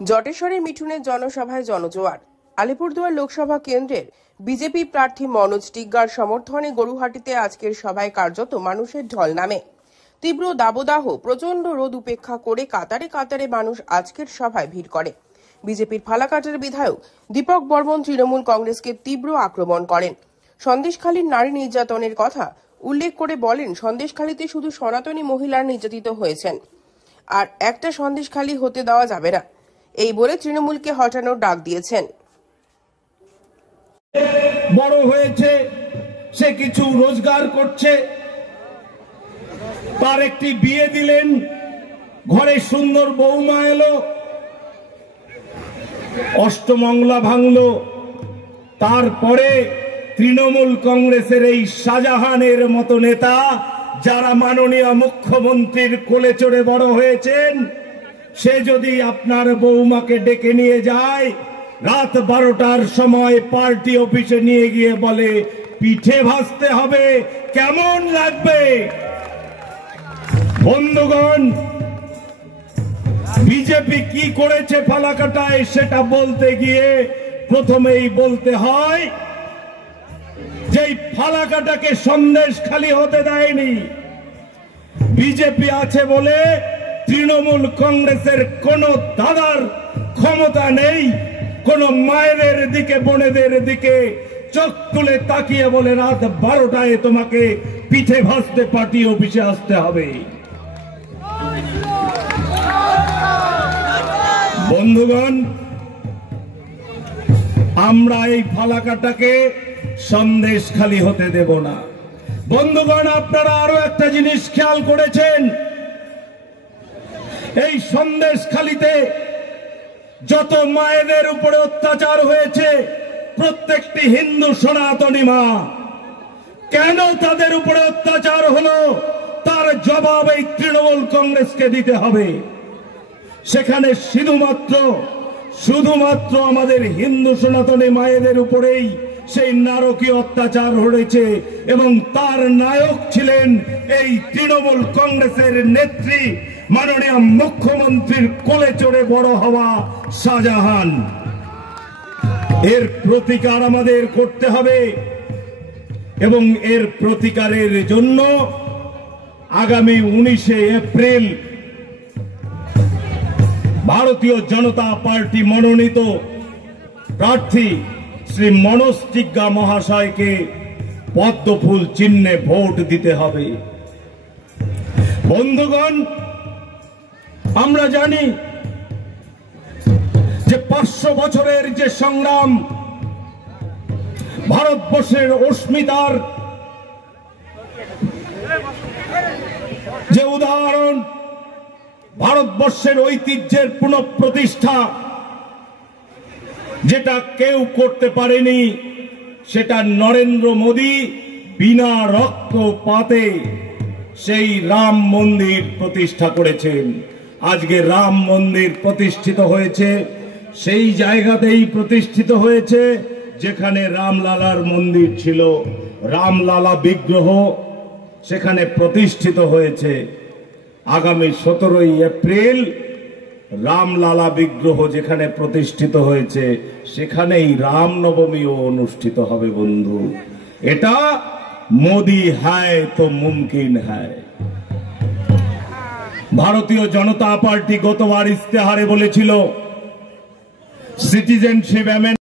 জটেশ্বরের মিঠুনের জনসভায় জনজোয়ার। আলিপুরদুয়ার লোকসভা কেন্দ্রের বিজেপি প্রার্থী মনোজ টিগ্গার সমর্থনে গরুহাটিতে আজকের সভায় কার্যত মানুষের ঢল নামে। তীব্র দাবদাহ, প্রচন্ড রোদ উপেক্ষা করে কাতারে কাতারে মানুষ আজকের সভায় ভিড় করে। বিজেপির ফালাকাটার বিধায়ক দীপক বর্মন তৃণমূল কংগ্রেসকে তীব্র আক্রমণ করেন। সন্দেশখালীর নারী নির্যাতনের কথা উল্লেখ করে বলেন, সন্দেশখালীতে শুধু সনাতনী মহিলারা নির্যাতিত হয়েছেন, আর একটা সন্দেশখালী হতে দেওয়া যাবে না, এই বলে তৃণমূলকে হটানোর ডাক দিয়েছেন। বড় হয়েছে, সে কিছু রোজগার করছে, তার একটি বিয়ে দিলেন, ঘরে সুন্দর বৌমা এলো, অষ্টমঙ্গলা ভাঙলো, তারপরে তৃণমূল কংগ্রেসের এই শাহজাহানের মতো নেতা, যারা মাননীয় মুখ্যমন্ত্রীর কোলে চড়ে বড় হয়েছেন, সে যদি আপনার বৌমাকে ডেকে নিয়ে যায়, রাত 12টার সময় পার্টি অফিসে নিয়ে গিয়ে বলে পিঠে ভাজতে হবে, কেমন লাগবে? বন্ধুগণ, বিজেপি কি করেছে ফালাকাটায় সেটা বলতে গিয়ে প্রথমেই বলতে হয় যে ফালাকাটাকে সন্দেশখালী হতে দেয়নি। বিজেপি আছে বলে তৃণমূল কংগ্রেসের কোন দাদার ক্ষমতা নেই কোন মায়েদের দিকে, বোনেদের দিকে চোখ তুলে তাকিয়ে বলে রাত 12টায় তোমাকে পিঠে ভাজতে পার্টি অফিসে আসতে হবে। বন্ধুগণ, আমরা এই ফালাকাটাকে সন্দেশখালী হতে দেব না। বন্ধুগণ, আপনারা আরো একটা জিনিস খেয়াল করেছেন, এই সন্দেশখালীতে যত মায়েদের উপরে অত্যাচার হয়েছে, প্রত্যেকটি হিন্দু সনাতনী মা, কেন তাদের উপরে অত্যাচার হলো তার জবাব এই তৃণমূল কংগ্রেসকে দিতে হবে। সেখানে শুধুমাত্র আমাদের হিন্দু সনাতনী মায়েদের উপরেই সেই নারকীয় অত্যাচার হয়েছে, এবং তার নায়ক ছিলেন এই তৃণমূল কংগ্রেসের নেত্রী, মাননীয় মুখ্যমন্ত্রীর কোলে চড়ে বড় হওয়া শাহজাহান। এর প্রতিকার আমাদের করতে হবে, এবং এর প্রতিকারের জন্য আগামী 19শে এপ্রিল ভারতীয় জনতা পার্টি মনোনীত প্রার্থী শ্রী মনোজ টিগ্গা মহাশয়কে পদ্মফুল চিহ্নে ভোট দিতে হবে। বন্ধুগণ, আমরা জানি যে 500 বছরের যে সংগ্রাম, ভারতবর্ষের অস্মিতার যে উদাহরণ, ভারতবর্ষের ঐতিহ্যের পুনঃপ্রতিষ্ঠা, যেটা কেউ করতে পারেনি, সেটা নরেন্দ্র মোদী বিনা রক্তপাতে সেই রাম মন্দির প্রতিষ্ঠা করেছেন। আজকে রাম মন্দির প্রতিষ্ঠিত হয়েছে, সেই জায়গাতেই প্রতিষ্ঠিত হয়েছে যেখানে রামলালার মন্দির ছিল। রামলালা বিগ্রহ সেখানে প্রতিষ্ঠিত হয়েছে। আগামী 17ই এপ্রিল রামলালা বিগ্রহ যেখানে প্রতিষ্ঠিত হয়েছে, সেখানেই রামনবমীও অনুষ্ঠিত হবে। বন্ধু, এটা মোদি হ্যায় তো মুমকিন হ্যায়। ভারতীয় জনতা পার্টি গতবার ইস্তেহারে বলেছিল সিটিজেনশিপ